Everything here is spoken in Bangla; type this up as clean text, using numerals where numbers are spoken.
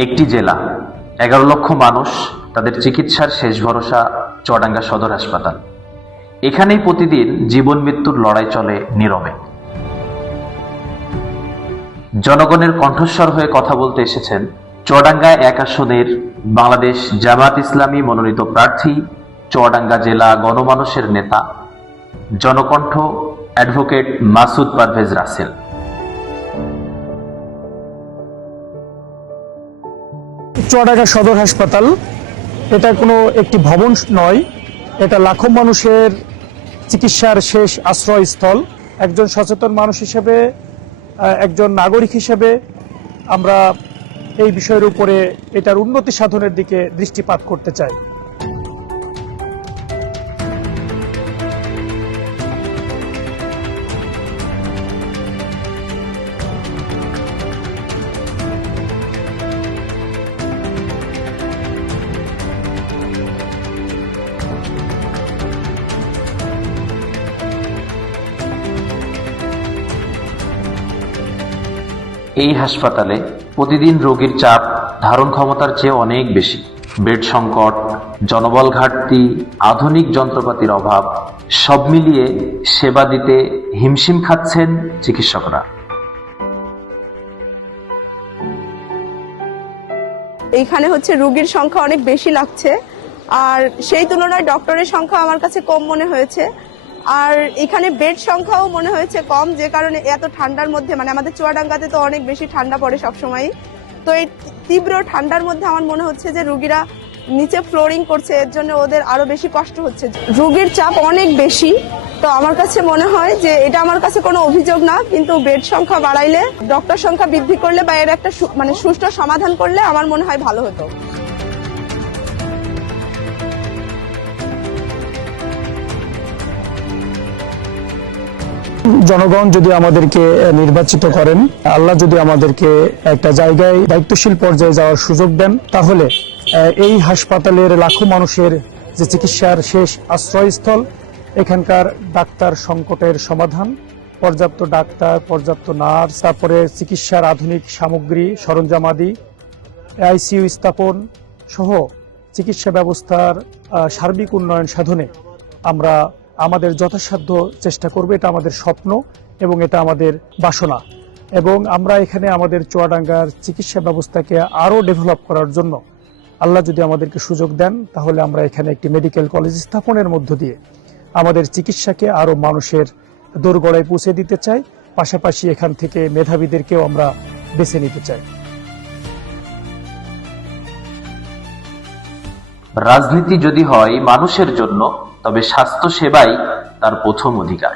একটি জেলা, 11 লক্ষ মানুষ, তাদের চিকিৎসার শেষ ভরসা চুয়াডাঙ্গা সদর হাসপাতাল। এখানেই প্রতিদিন জীবন মৃত্যুর লড়াই চলে নীরবে। জনগণের কণ্ঠস্বর হয়ে কথা বলতে এসেছেন চুয়াডাঙ্গা 1 আসনের বাংলাদেশ জামায়াত ইসলামী মনোনীত প্রার্থী, চুয়াডাঙ্গা জেলা গণমানুষের নেতা, জনকণ্ঠ অ্যাডভোকেট মাসুদ পারভেজ রাসেল। চুয়াডাঙ্গা সদর হাসপাতাল এটা কোনো একটি ভবন নয়, এটা লাখো মানুষের চিকিৎসার শেষ আশ্রয়স্থল। একজন সচেতন মানুষ হিসেবে, একজন নাগরিক হিসেবে আমরা এই বিষয়ের উপরে এটার উন্নতি সাধনের দিকে দৃষ্টিপাত করতে চাই। এই হাসপাতালে প্রতিদিন রোগীর চাপ ধারণ ক্ষমতার চেয়ে অনেক বেশি। বেড সংকট, জনবল ঘাটতি, আধুনিক যন্ত্রপাতির অভাব, সব মিলিয়ে সেবা দিতে হিমশিম খাচ্ছেন চিকিৎসকরা। এইখানে রোগীর সংখ্যা অনেক বেশি লাগছে, আর সেই তুলনায় ডক্টরের সংখ্যা আমার কাছে কম মনে হয়েছে। আর এখানে বেড সংখ্যাও মনে হয়েছে কম, যে কারণে এত ঠান্ডার মধ্যে, আমাদের চুয়াডাঙ্গাতে তো অনেক বেশি ঠান্ডা পড়ে সবসময়, তো এই তীব্র ঠান্ডার মধ্যে আমার মনে হচ্ছে যে রোগীরা নিচে ফ্লোরিং করছে, এর জন্য ওদের আরো বেশি কষ্ট হচ্ছে। রোগীর চাপ অনেক বেশি, তো আমার কাছে মনে হয় যে এটা আমার কাছে কোনো অভিযোগ না, কিন্তু বেড সংখ্যা বাড়াইলে, ডক্টর সংখ্যা বৃদ্ধি করলে বা এর একটা সুষ্ঠু সমাধান করলে আমার মনে হয় ভালো হতো। জনগণ যদি আমাদেরকে নির্বাচিত করেন, আল্লাহ যদি আমাদেরকে একটা জায়গায় দায়িত্বশীল পর্যায়ে যাওয়ার সুযোগ দেন, তাহলে এই হাসপাতালের লাখো মানুষের যে চিকিৎসার শেষ আশ্রয়স্থল, এখানকার ডাক্তার সংকটের সমাধান, পর্যাপ্ত ডাক্তার, পর্যাপ্ত নার্স, তারপরে চিকিৎসার আধুনিক সামগ্রী সরঞ্জামাদি, আইসিইউ স্থাপন সহ চিকিৎসা ব্যবস্থার সার্বিক উন্নয়ন সাধনে আমরা আমাদের যথাসাধ্য চেষ্টা করব। এটা আমাদের স্বপ্ন এবং এটা আমাদের বাসনা, এবং আমরা এখানে আমাদের চুয়াডাঙ্গার চিকিৎসা ব্যবস্থাকে আরো ডেভেলপ করার জন্য আল্লাহ যদি আমাদেরকে সুযোগ দেন, তাহলে আমরা এখানে একটি মেডিকেল কলেজ স্থাপনের মধ্য দিয়ে আমাদের চিকিৎসাকে আরো মানুষের দোরগোড়ায় পৌঁছে দিতে চাই। পাশাপাশি এখান থেকে মেধাবীদেরকেও আমরা বেছে নিতে চাই। রাজনীতি যদি হয় মানুষের জন্য, তবে স্বাস্থ্য সেবাই তার প্রথম অধিকার।